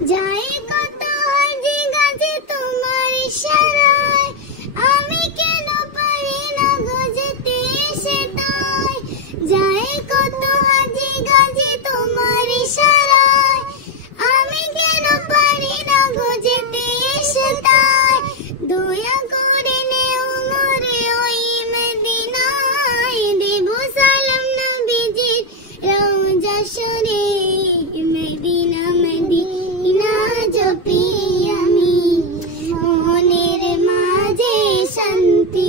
যায় কত হাজি গাজি তোমার ইশারায়, আমি কেন পারি না গো যেতে সেটাই। যায় কত হাজি গাজি তোমার ইশারায়, আমি কেন পারি না গো যেতে সেটাই। দয়া করে নেও মোরে ওই মদিনায়, দেব সালাম নবীজির রওজা শরীফে। মদিনা মদিনা জপি আমি, মনের মাঝে শান্তি।